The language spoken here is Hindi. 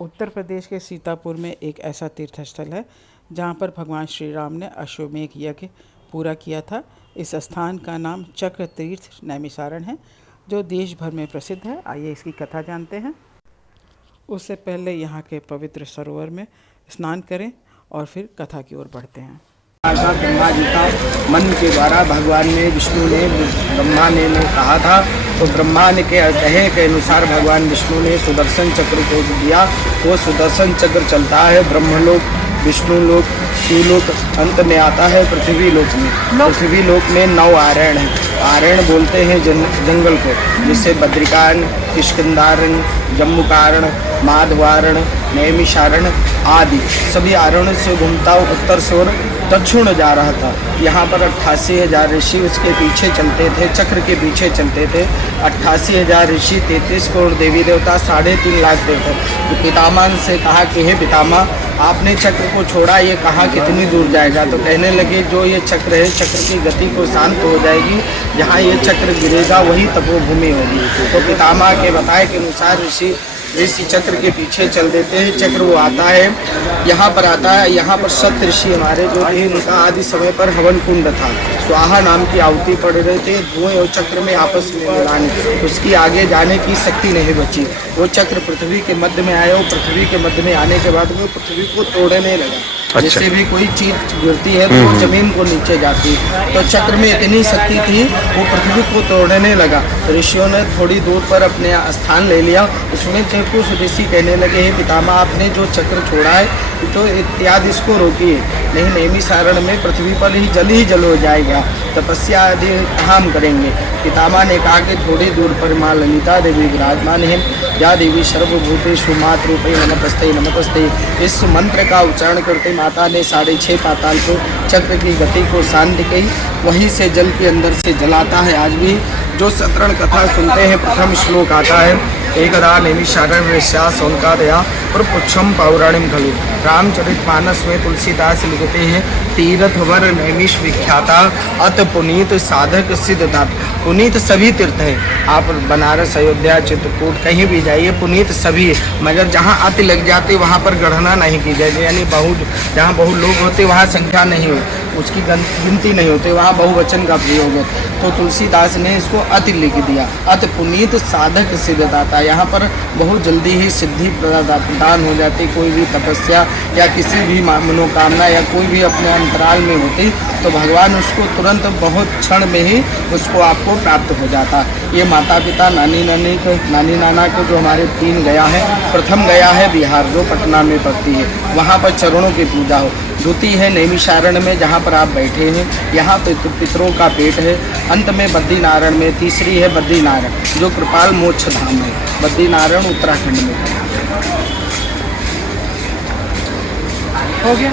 उत्तर प्रदेश के सीतापुर में एक ऐसा तीर्थ स्थल है जहाँ पर भगवान श्री राम ने अश्वमेध यज्ञ पूरा किया था। इस स्थान का नाम चक्र तीर्थ नैमिषारण्य है, जो देश भर में प्रसिद्ध है। आइए इसकी कथा जानते हैं। उससे पहले यहाँ के पवित्र सरोवर में स्नान करें और फिर कथा की ओर बढ़ते हैं। ब्रह्मा जी का मन के द्वारा भगवान ने विष्णु ने ब्रह्मा ने कहा था, तो ब्रह्मा ने के कहे के अनुसार भगवान विष्णु ने सुदर्शन चक्र को दिया। वो सुदर्शन चक्र चलता है ब्रह्मलोक, विष्णुलोक, शिवलोक, अंत में आता है पृथ्वी लोक में। पृथ्वी लोक में 9 आरण्य हैं। आरण्य बोलते हैं जंगल को, जिससे बद्रिकारण, किष्किंधारण, जम्बूकारण, माधवारण, नैमिषारण्य आदि सभी आरण्य से घूमता उत्तर से और दक्षिण जा रहा था। यहाँ पर 88,000 ऋषि उसके पीछे चलते थे, चक्र के पीछे चलते थे। 88,000 ऋषि, 33 करोड़ देवी देवता, 3.5 लाख देवता। तो पितामह से कहा कि हे पितामह, आपने चक्र को छोड़ा, ये कहा कितनी दूर जाएगा? तो कहने लगे जो ये चक्र है, चक्र की गति को शांत हो जाएगी, जहाँ ये चक्र गिरेगा वही तपोभूमि होगी। तो पितामह के बताए के अनुसार ऋषि चक्र के पीछे चल देते हैं। चक्र वो आता है, यहाँ पर आता है। यहाँ पर सप्त ऋषि हमारे जो थे, उनका आदि समय पर हवन कुंड था। स्वाहा नाम की आहुति पड़ रहे थे, धुएं और चक्र में आपस में मिलाने, उसकी आगे जाने की शक्ति नहीं बची। वो चक्र पृथ्वी के मध्य में आया। वो पृथ्वी के मध्य में आने के बाद वो पृथ्वी को तोड़ने लगा। जैसे भी कोई चीज गिरती है तो वो जमीन को नीचे जाती है। तो चक्र में इतनी शक्ति थी, वो पृथ्वी को तोड़ने लगा। तो ऋषियों ने थोड़ी दूर पर अपने स्थान ले लिया। उसमें कुछ ऋषि कहने लगे, हे पितामह, आपने जो चक्र छोड़ा है तो इत्यादि इसको रोकिए, नहीं नैमिषारण्य में पृथ्वी पर ही जल हो जाएगा, तपस्या आदि हम करेंगे। पितामह ने कहा कि थोड़ी दूर पर माँ ललिता देवी विराजमान है। या देवी सर्वभूतेषु मातृरूपे नमस्ते नमस्ते। इस मंत्र का उच्चारण करते माता ने 6.5 पाताल को चक्र की गति को शांत की। वहीं से जल के अंदर से जलाता है। आज भी जो सतरण कथा सुनते हैं, प्रथम श्लोक आता है, एकदा नैमिषारण्यस्या सौनकादया पुच्छम पौराणिम खलु। रामचरितमानस में तुलसीदास लिखते हैं, तीर्थवर नैमिष विख्याता, अत पुनीत साधक सिद्धदात। पुनीत सभी तीर्थ हैं, आप बनारस, अयोध्या, चित्रकूट कहीं भी जाइए, पुनीत सभी, मगर जहाँ अति लग जाते वहाँ पर गणना नहीं की जाएगी। यानी जहाँ बहुत लोग होते वहाँ संख्या नहीं हो, उसकी गिनती नहीं होती, वहाँ बहुवचन का प्रयोग है। तो तुलसीदास ने इसको अति लिख दिया, अति पुनीत साधक सिद्धदाता। यहाँ पर बहुत जल्दी ही सिद्धि प्रदान हो जाती। कोई भी तपस्या या किसी भी मनोकामना या कोई भी अपने अंतराल में होती तो भगवान उसको तुरंत बहुत क्षण में ही उसको आपको प्राप्त हो जाता। ये माता पिता, नानी नाना को जो हमारे 3 गया है, प्रथम गया है बिहार, जो पटना में पड़ती है, वहाँ पर चरणों की पूजा हो। द्वितीय है नैमिषारण्य में, जहाँ पर आप बैठे हैं, यहाँ पर पितरों का पेट है। अंत में बद्रीनारायण में, तीसरी है बद्रीनारायण, जो कृपाल मोक्ष धाम है। बद्रीनारायण उत्तराखंड में हो गया।